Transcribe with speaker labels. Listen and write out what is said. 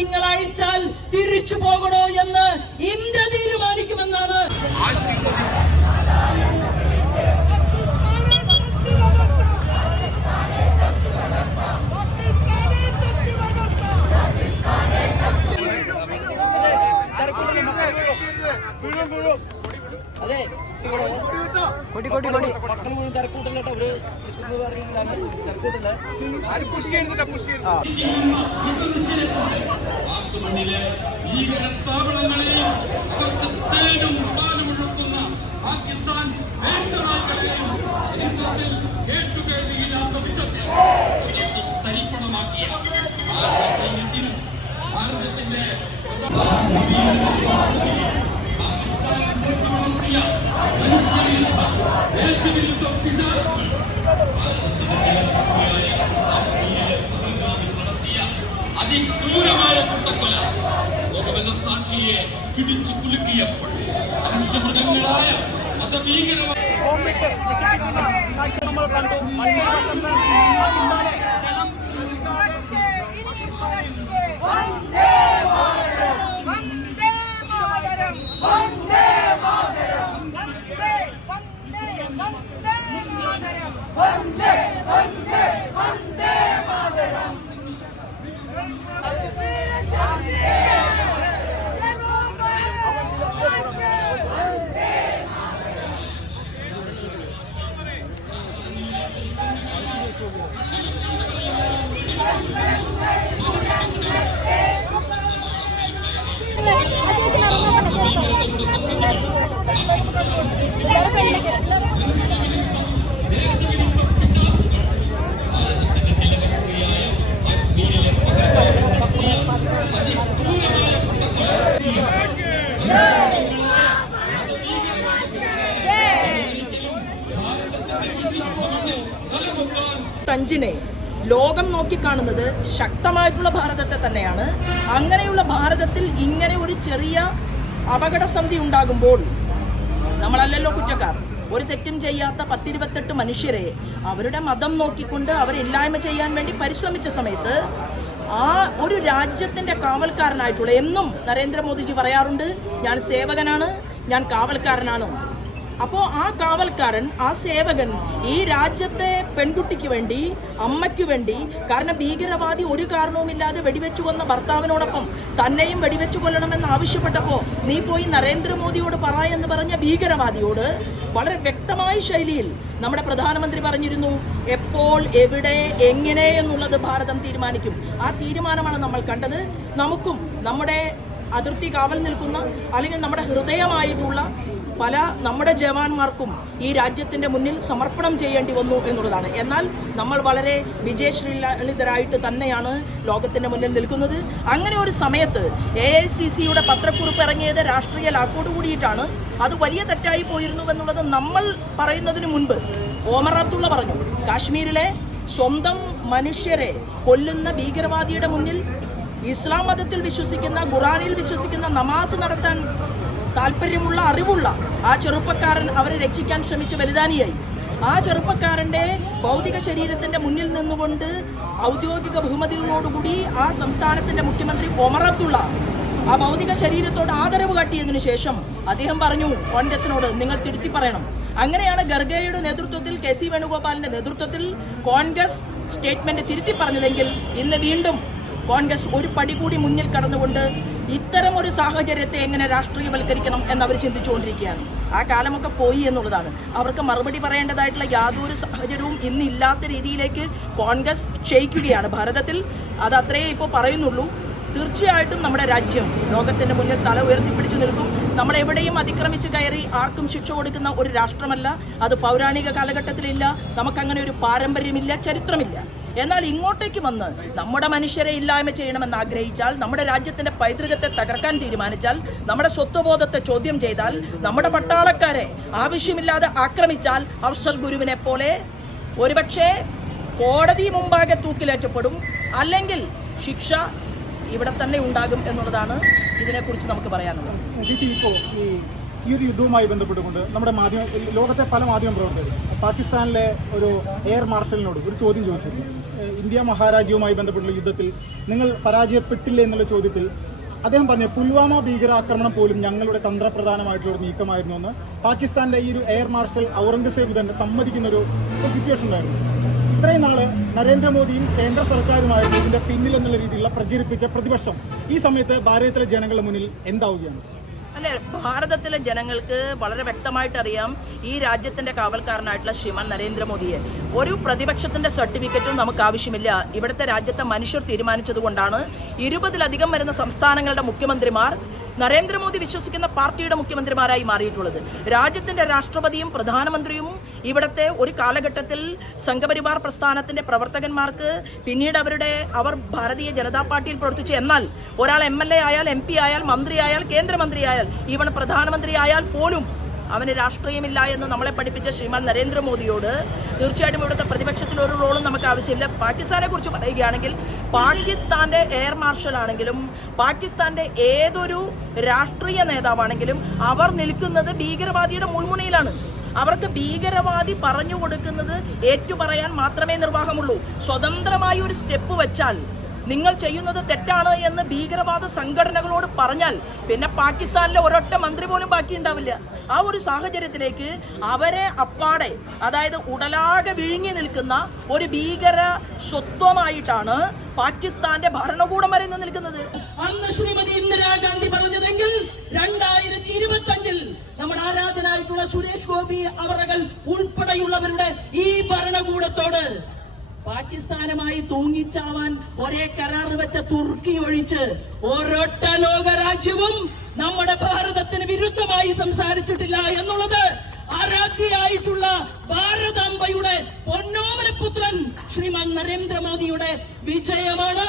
Speaker 1: നിങ്ങൾ അയച്ചാൽ തിരിച്ചു പോകണോ എന്ന് ഇന്ത്യ തീരുമാനിക്കുമെന്നാണ്
Speaker 2: ആശീർവദിക്കും
Speaker 3: കൊടി കൊടി കൊടി.
Speaker 2: മണ്ണിലെ ഭീകരത്താവളങ്ങളെയും അവർക്ക് തേനും പാലുമൊഴുക്കുന്ന പാകിസ്ഥാൻ ചരിത്രത്തിൽ കേട്ടുകേൾവിയില്ലാത്ത വിധത്തിൽ തീർത്തും തരിപ്പണമാക്കിയ ഭാരത സൈന്യത്തിനും ഭാരതത്തിന്റെ അതിക്രൂരമായ കൂട്ടക്കൊല ലോകമെന്ന സാക്ഷിയെ പിടിച്ചു കുലുക്കിയപ്പോൾ മനുഷ്യമൃഗങ്ങളായ മതഭീകരമായ
Speaker 4: വന്ദേ
Speaker 1: അഞ്ചിനെ ലോകം നോക്കിക്കാണുന്നത് ശക്തമായിട്ടുള്ള ഭാരതത്തെ തന്നെയാണ്. അങ്ങനെയുള്ള ഭാരതത്തിൽ ഇങ്ങനെ ഒരു ചെറിയ അപകടസന്ധി ഉണ്ടാകുമ്പോൾ നമ്മളല്ലല്ലോ കുറ്റക്കാർ. ഒരു തെറ്റും ചെയ്യാത്ത പത്തിരുപത്തെട്ട് മനുഷ്യരെ അവരുടെ മതം നോക്കിക്കൊണ്ട് അവരില്ലായ്മ ചെയ്യാൻ വേണ്ടി പരിശ്രമിച്ച സമയത്ത് ആ ഒരു രാജ്യത്തിന്റെ കാവൽക്കാരനായിട്ടുള്ള എന്നും നരേന്ദ്രമോദിജി പറയാറുണ്ട് ഞാൻ സേവകനാണ് ഞാൻ കാവൽക്കാരനാണ്. അപ്പോൾ ആ കാവൽക്കാരൻ ആ സേവകൻ ഈ രാജ്യത്തെ പെൺകുട്ടിക്ക് വേണ്ടി അമ്മയ്ക്ക് വേണ്ടി കാരണം ഭീകരവാദി ഒരു കാരണവുമില്ലാതെ വെടിവെച്ചു കൊന്ന ഭർത്താവിനോടൊപ്പം തന്നെയും വെടിവെച്ചു കൊല്ലണമെന്ന് ആവശ്യപ്പെട്ടപ്പോൾ നീ പോയി നരേന്ദ്രമോദിയോട് പറ എന്ന് പറഞ്ഞ ഭീകരവാദിയോട് വളരെ വ്യക്തമായ ശൈലിയിൽ നമ്മുടെ പ്രധാനമന്ത്രി പറഞ്ഞിരുന്നു എപ്പോൾ എവിടെ എങ്ങനെ എന്നുള്ളത് ഭാരതം തീരുമാനിക്കും. ആ തീരുമാനമാണ് നമ്മൾ കണ്ടത്. നമുക്കും നമ്മുടെ അതിർത്തി കാവൽ നിൽക്കുന്ന അല്ലെങ്കിൽ നമ്മുടെ ഹൃദയമായിട്ടുള്ള പല നമ്മുടെ ജവാന്മാർക്കും ഈ രാജ്യത്തിന്റെ മുന്നിൽ സമർപ്പണം ചെയ്യേണ്ടി വന്നു എന്നുള്ളതാണ്. എന്നാൽ നമ്മൾ വളരെ വിജയശ്രീലിതരായിട്ട് തന്നെയാണ് ലോകത്തിന്റെ മുന്നിൽ നിൽക്കുന്നത്. അങ്ങനെ ഒരു സമയത്ത് എ ഐ സി സിയുടെ പത്രക്കുറിപ്പ് ഇറങ്ങിയത് രാഷ്ട്രീയ ലാക്കോട് കൂടിയിട്ടാണ്. അത് വലിയ തെറ്റായി പോയിരുന്നു എന്നുള്ളത് നമ്മൾ പറയുന്നതിന് മുൻപ് ഓമർ അബ്ദുള്ള പറഞ്ഞു. കാശ്മീരിലെ സ്വന്തം മനുഷ്യരെ കൊല്ലുന്ന ഭീകരവാദിയുടെ മുന്നിൽ ഇസ്ലാം മതത്തിൽ വിശ്വസിക്കുന്ന ഖുറാനിൽ വിശ്വസിക്കുന്ന നമാസ് നടത്താൻ താല്പര്യമുള്ള അറിവുള്ള ആ ചെറുപ്പക്കാരൻ അവരെ രക്ഷിക്കാൻ ശ്രമിച്ച വലുതാനിയായി ആ ചെറുപ്പക്കാരന്റെ ഭൗതിക ശരീരത്തിന്റെ മുന്നിൽ നിന്നുകൊണ്ട് ഔദ്യോഗിക ബഹുമതികളോടുകൂടി ആ സംസ്ഥാനത്തിന്റെ മുഖ്യമന്ത്രി ഒമർ അബ്ദുള്ള ആ ഭൗതിക ശരീരത്തോട് ആദരവ് കാട്ടിയതിനു ശേഷം അദ്ദേഹം പറഞ്ഞു കോൺഗ്രസിനോട് നിങ്ങൾ തിരുത്തി പറയണം. അങ്ങനെയാണ് ഗർഗയുടെ നേതൃത്വത്തിൽ കെ സി വേണുഗോപാലിന്റെ നേതൃത്വത്തിൽ കോൺഗ്രസ് സ്റ്റേറ്റ്മെന്റ് തിരുത്തി പറഞ്ഞതെങ്കിൽ ഇന്ന് വീണ്ടും കോൺഗ്രസ് ഒരു പടി കൂടി മുന്നിൽ കടന്നുകൊണ്ട് ഇത്തരം ഒരു സാഹചര്യത്തെ എങ്ങനെ രാഷ്ട്രീയവൽക്കരിക്കണം എന്നവർ ചിന്തിച്ചുകൊണ്ടിരിക്കുകയാണ്. ആ കാലമൊക്കെ പോയി എന്നുള്ളതാണ്. അവർക്ക് മറുപടി പറയേണ്ടതായിട്ടുള്ള യാതൊരു സാഹചര്യവും ഇന്ന് ഇല്ലാത്ത രീതിയിലേക്ക് കോൺഗ്രസ് ക്ഷയിക്കുകയാണ്. ഭാരതത്തിൽ അത് അത്രയേ ഇപ്പോൾ പറയുന്നുള്ളൂ. തീർച്ചയായിട്ടും നമ്മുടെ രാജ്യം ലോകത്തിന്റെ മുന്നിൽ തല ഉയർത്തിപ്പിടിച്ചു നിൽക്കും. നമ്മളെവിടെയും അതിക്രമിച്ച് കയറി ആർക്കും ശിക്ഷ കൊടുക്കുന്ന ഒരു രാഷ്ട്രമല്ല. അത് പൗരാണിക കാലഘട്ടത്തിലില്ല. നമുക്കങ്ങനെ ഒരു പാരമ്പര്യമില്ല ചരിത്രമില്ല. എന്നാൽ ഇങ്ങോട്ടേക്ക് വന്ന് നമ്മുടെ മനുഷ്യരെ ഇല്ലായ്മ ചെയ്യണമെന്ന് ആഗ്രഹിച്ചാൽ നമ്മുടെ രാജ്യത്തിന്റെ പൈതൃകത്തെ തകർക്കാൻ തീരുമാനിച്ചാൽ നമ്മുടെ സ്വത്വബോധത്തെ ചോദ്യം ചെയ്താൽ നമ്മുടെ പട്ടാളക്കാരെ ആവശ്യമില്ലാതെ ആക്രമിച്ചാൽ അഫ്സൽ ഗുരുവിനെ പോലെ ഒരുപക്ഷെ കോടതി മുമ്പാകെ തൂക്കിലേറ്റപ്പെടും അല്ലെങ്കിൽ ശിക്ഷ ഇവിടെ തന്നെ ഉണ്ടാകും എന്നുള്ളതാണ് ഇതിനെക്കുറിച്ച് നമുക്ക് പറയാനുള്ളത്.
Speaker 5: ഈ
Speaker 3: ഒരു യുദ്ധവുമായി ബന്ധപ്പെട്ടുകൊണ്ട് നമ്മുടെ മാധ്യമ ലോകത്തെ പല മാധ്യമ പ്രവർത്തകർ പാകിസ്ഥാനിലെ ഒരു എയർ മാർഷലിനോട് ഒരു ചോദ്യം ചോദിച്ചിരുന്നു. ഇന്ത്യ മഹാരാജ്യവുമായി ബന്ധപ്പെട്ടുള്ള യുദ്ധത്തിൽ നിങ്ങൾ പരാജയപ്പെട്ടില്ലേ എന്നുള്ള ചോദ്യത്തിൽ അദ്ദേഹം പറഞ്ഞു പുൽവാമ ഭീകരാക്രമണം പോലും ഞങ്ങളുടെ തന്ത്രപ്രധാനമായിട്ടുള്ള ഒരു നീക്കമായിരുന്നു എന്ന് പാകിസ്ഥാന്റെ ഈ ഒരു എയർ മാർഷൽ ഔറംഗസേബ് തന്നെ സമ്മതിക്കുന്ന ഒരു സിറ്റുവേഷൻ ഉണ്ടായിരുന്നു. ഇത്രയും നാൾ നരേന്ദ്രമോദിയും കേന്ദ്ര സർക്കാരുമായിരുന്നു ഇതിന്റെ പിന്നിൽ എന്നുള്ള രീതിയിലുള്ള പ്രചരിപ്പിച്ച പ്രതിപക്ഷം. ഈ സമയത്ത് ഭാരതത്തിലെ ജനങ്ങളുടെ മുന്നിൽ എന്താവുകയാണ്?
Speaker 1: അല്ലെ ഭാരതത്തിലെ ജനങ്ങൾക്ക് വളരെ വ്യക്തമായിട്ട് അറിയാം ഈ രാജ്യത്തിന്റെ കാവൽക്കാരനായിട്ടുള്ള ശ്രീമാൻ നരേന്ദ്രമോദിയെ. ഒരു പ്രതിപക്ഷത്തിന്റെ സർട്ടിഫിക്കറ്റും നമുക്ക് ആവശ്യമില്ല. ഇവിടുത്തെ രാജ്യത്തെ മനുഷ്യർ തീരുമാനിച്ചതുകൊണ്ടാണ് ഇരുപതിലധികം വരുന്ന സംസ്ഥാനങ്ങളുടെ മുഖ്യമന്ത്രിമാർ നരേന്ദ്രമോദി വിശ്വസിക്കുന്ന പാർട്ടിയുടെ മുഖ്യമന്ത്രിമാരായി മാറിയിട്ടുള്ളത്. രാജ്യത്തിന്റെ രാഷ്ട്രപതിയും പ്രധാനമന്ത്രിയും ഇവിടത്തെ ഒരു കാലഘട്ടത്തിൽ സംഘപരിവാർ പ്രസ്ഥാനത്തിന്റെ പ്രവർത്തകന്മാർക്ക് പിന്നീട് അവരുടെ അവർ ഭാരതീയ ജനതാ പാർട്ടിയിൽ പ്രവർത്തിച്ചു. എന്നാൽ ഒരാൾ എം എൽ എ ആയാൽ എം പി ആയാൽ മന്ത്രിയായാൽ കേന്ദ്രമന്ത്രിയായാൽ കേന്ദ്രമന്ത്രി ആയാൽ ഈവൺ പ്രധാനമന്ത്രി ആയാൽ പോലും അവന് രാഷ്ട്രീയമില്ല എന്ന് നമ്മളെ പഠിപ്പിച്ച ശ്രീമാൻ നരേന്ദ്രമോദിയോട് തീർച്ചയായിട്ടും ഇവിടുത്തെ പ്രതിപക്ഷത്തിൽ ഒരു റോളും നമുക്ക് ആവശ്യമില്ല. പാകിസ്ഥാനെ കുറിച്ച് പറയുകയാണെങ്കിൽ പാകിസ്ഥാന്റെ എയർ മാർഷൽ ആണെങ്കിലും പാകിസ്ഥാന്റെ ഏതൊരു രാഷ്ട്രീയ നേതാവാണെങ്കിലും അവർ നിൽക്കുന്നത് ഭീകരവാദിയുടെ മുൾമുനയിലാണ്. അവർക്ക് ഭീകരവാദി പറഞ്ഞു കൊടുക്കുന്നത് ഏറ്റുപറയാൻ മാത്രമേ നിർവാഹമുള്ളൂ. സ്വതന്ത്രമായി ഒരു സ്റ്റെപ്പ് വെച്ചാൽ നിങ്ങൾ ചെയ്യുന്നത് തെറ്റാണ് എന്ന് ഭീകരവാദ സംഘടനകളോട് പറഞ്ഞാൽ പിന്നെ പാകിസ്ഥാനിലെ ഒരൊറ്റ മന്ത്രി പോലും ബാക്കി ഉണ്ടാവില്ല ആ ഒരു സാഹചര്യത്തിലേക്ക് അവരെ അപ്പാടെ അതായത് ഉടലാകെ വിഴുങ്ങി നിൽക്കുന്ന ഒരു ഭീകര സ്വത്വമായിട്ടാണ് പാകിസ്ഥാന്റെ ഭരണകൂടം വരെ നിൽക്കുന്നത്. അന്ന് ശ്രീമതി ഇന്ദിരാഗാന്ധി പറഞ്ഞതെങ്കിൽ രണ്ടായിരത്തി ഇരുപത്തി അഞ്ചിൽ നമ്മുടെ ആരാധനായിട്ടുള്ള സുരേഷ് ഗോപി അവറകൾ ഉൾപ്പെടെയുള്ളവരുടെ ഈ ഭരണകൂടത്തോട് പാകിസ്ഥാനുമായി തൂങ്ങിച്ചാവാൻ ഒരേ കരാർ വെച്ച തുർക്കി ഒഴിച്ച് ഒരൊട്ട ലോക രാജ്യവും നമ്മുടെ ഭാരതത്തിന് വിരുദ്ധമായി സംസാരിച്ചിട്ടില്ല എന്നുള്ളത് ആരാധ്യയായിട്ടുള്ള ഭാരതാംബയുടെ പൊന്നോമനപുത്രൻ ശ്രീമാൻ നരേന്ദ്രമോദിയുടെ വിജയമാണ്.